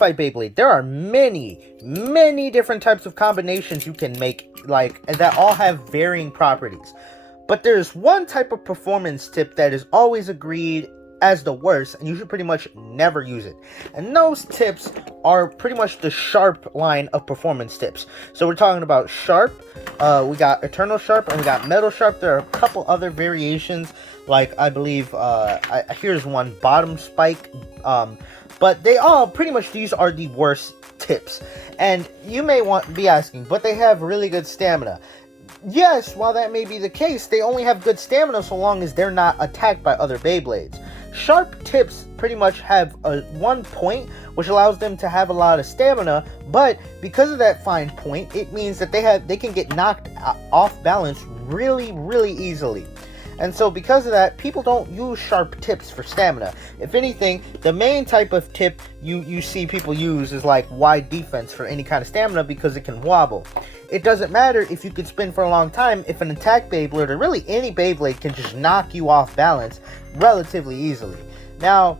Fight Beyblade, there are many different types of combinations you can make, like, that all have varying properties. But there's one type of performance tip that is always agreed as the worst, and you should pretty much never use it. And those tips are pretty much the sharp line of performance tips. So we're talking about sharp, we got eternal sharp, and we got metal sharp. There are a couple other variations, like I believe, here's one, bottom spike, but they all, pretty much these are the worst tips. And you may be asking, but they have really good stamina. Yes, while that may be the case, they only have good stamina so long as they're not attacked by other Beyblades. Sharp tips pretty much have one point, which allows them to have a lot of stamina, but because of that fine point, it means that they can get knocked off balance really easily. And so because of that, people don't use sharp tips for stamina. If anything, the main type of tip you see people use is like wide defense for any kind of stamina, because it can wobble. It doesn't matter if you could spin for a long time if an attack Beyblade, or really any Beyblade, can just knock you off balance relatively easily. Now,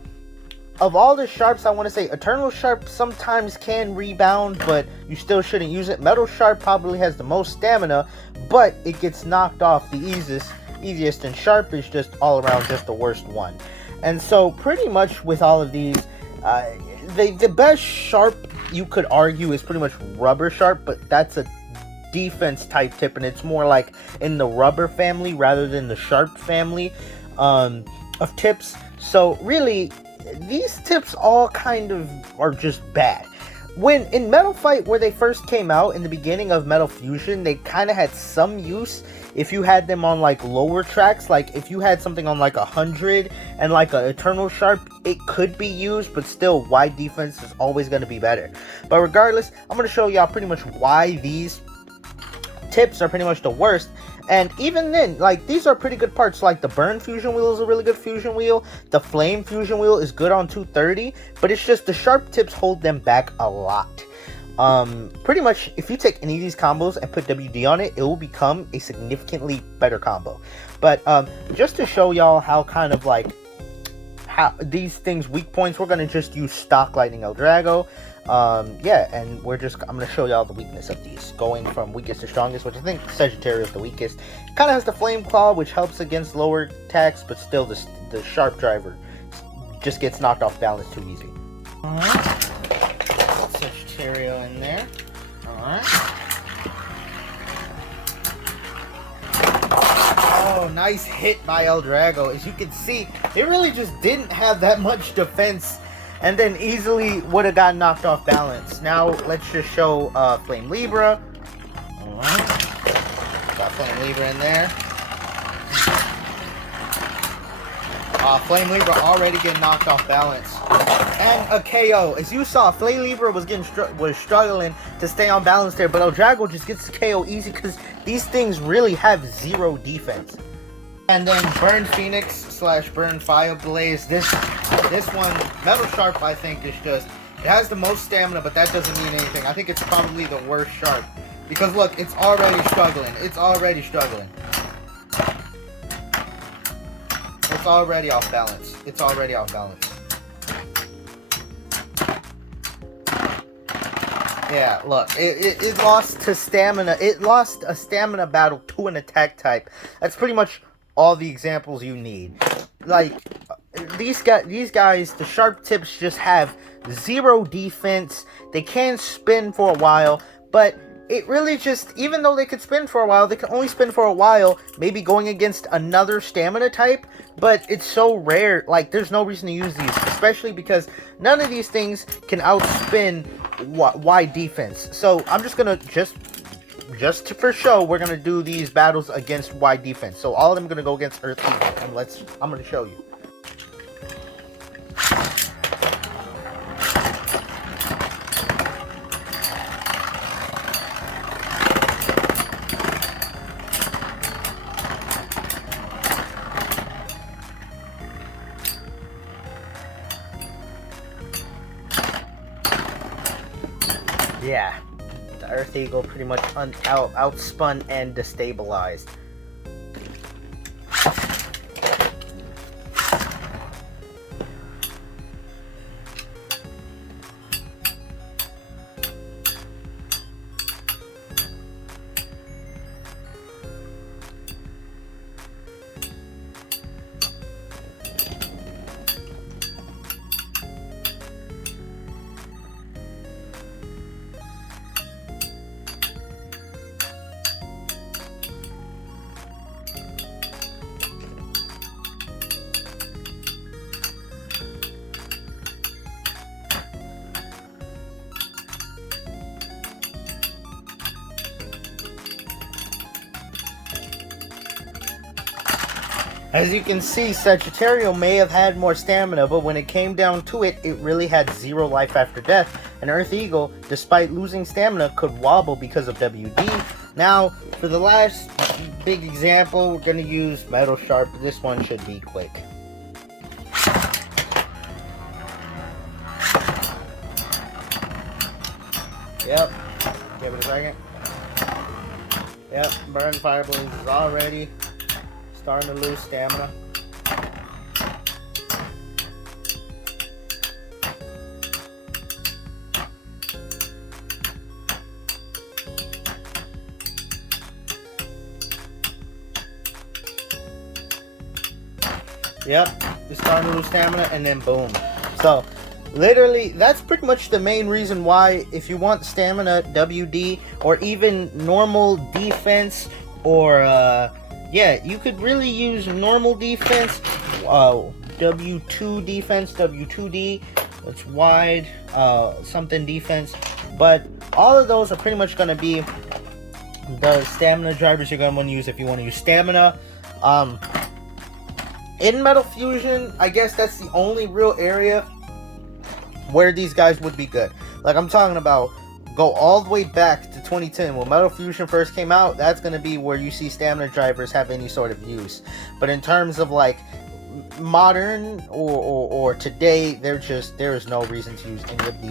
of all the sharps, I want to say Eternal Sharp sometimes can rebound, but you still shouldn't use it. Metal Sharp probably has the most stamina, but it gets knocked off the easiest, and Sharp is just all around just the worst one. And so pretty much with all of these, the best Sharp you could argue is pretty much Rubber Sharp, but that's a defense type tip, and it's more like in the rubber family rather than the sharp family of tips. So really, these tips all kind of are just bad. When in Metal Fight, where they first came out in the beginning of Metal Fusion, they kind of had some use if you had them on like lower tracks. Like if you had something on like 100 and like a Eternal Sharp, it could be used, but still wide defense is always going to be better. But regardless, I'm going to show y'all pretty much why these tips are pretty much the worst. And even then, like, these are pretty good parts. Like the burn fusion wheel is a really good fusion wheel, the flame fusion wheel is good on 230, but it's just the sharp tips hold them back a lot. Pretty much if you take any of these combos and put WD on it, it will become a significantly better combo. But just to show y'all how kind of like how these things weak points, we're gonna just use stock Lightning El Drago. Yeah, and I'm gonna show y'all the weakness of these, going from weakest to strongest, which I think Sagittarius is the weakest. Kind of has the Flame Claw, which helps against lower attacks, but still the Sharp Driver just gets knocked off balance too easy. Alright, Sagittarius in there. Alright. Oh, nice hit by El Drago. As you can see, it really just didn't have that much defense, and then easily would have gotten knocked off balance. Now, let's just show Flame Libra. Alright. Got Flame Libra in there. Flame Libra already getting knocked off balance. And a KO. As you saw, Flame Libra was struggling to stay on balance there, but El Drago just gets the KO easy because these things really have zero defense. And then Burn Phoenix / Burn Fire Blaze. This one, Metal Sharp, I think is just, it has the most stamina, but that doesn't mean anything. I think it's probably the worst Sharp. Because look, it's already struggling. It's already struggling. It's already off balance. It's already off balance. Yeah, look, it lost to stamina. It lost a stamina battle to an attack type. That's pretty much all the examples you need. Like, these guys, the sharp tips just have zero defense. They can spin for a while, but it really just, even though they could spin for a while, they can only spin for a while, maybe going against another stamina type, but it's so rare. Like, there's no reason to use these, especially because none of these things can outspin wide defense. So I'm just gonna for show, we're gonna do these battles against wide defense. So all of them are gonna go against Earth Eagle, and I'm gonna show you. Yeah, the Earth Eagle pretty much outspun and destabilized. As you can see, Sagittario may have had more stamina, but when it came down to it, it really had 0 life after death. And Earth Eagle, despite losing stamina, could wobble because of WD. Now, for the last big example, we're going to use Metal Sharp. This one should be quick. Yep. Give it a second. Yep. Burn Fire Blaze is already starting to lose stamina. Yep, it's starting to lose stamina, and then boom. So, literally, that's pretty much the main reason why, if you want stamina, WD, or even normal defense, or, yeah, you could really use normal defense, W2 defense, W2D, it's wide, something defense, but all of those are pretty much going to be the stamina drivers you're going to want to use if you want to use stamina. In Metal Fusion, I guess that's the only real area where these guys would be good. Like, I'm talking about, go all the way back to 2010 when Metal Fusion first came out. That's going to be where you see stamina drivers have any sort of use. But in terms of like modern or today, there is no reason to use any of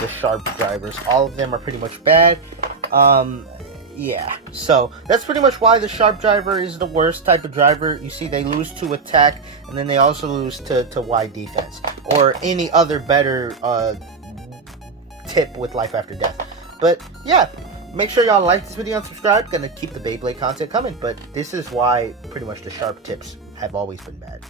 the sharp drivers. All of them are pretty much bad. Yeah, so that's pretty much why the sharp driver is the worst type of driver. You see, they lose to attack, and then they also lose to wide defense, or any other better tip with life after death. But yeah, make sure y'all like this video and subscribe. Gonna keep the Beyblade content coming, but this is why pretty much the sharp tips have always been bad.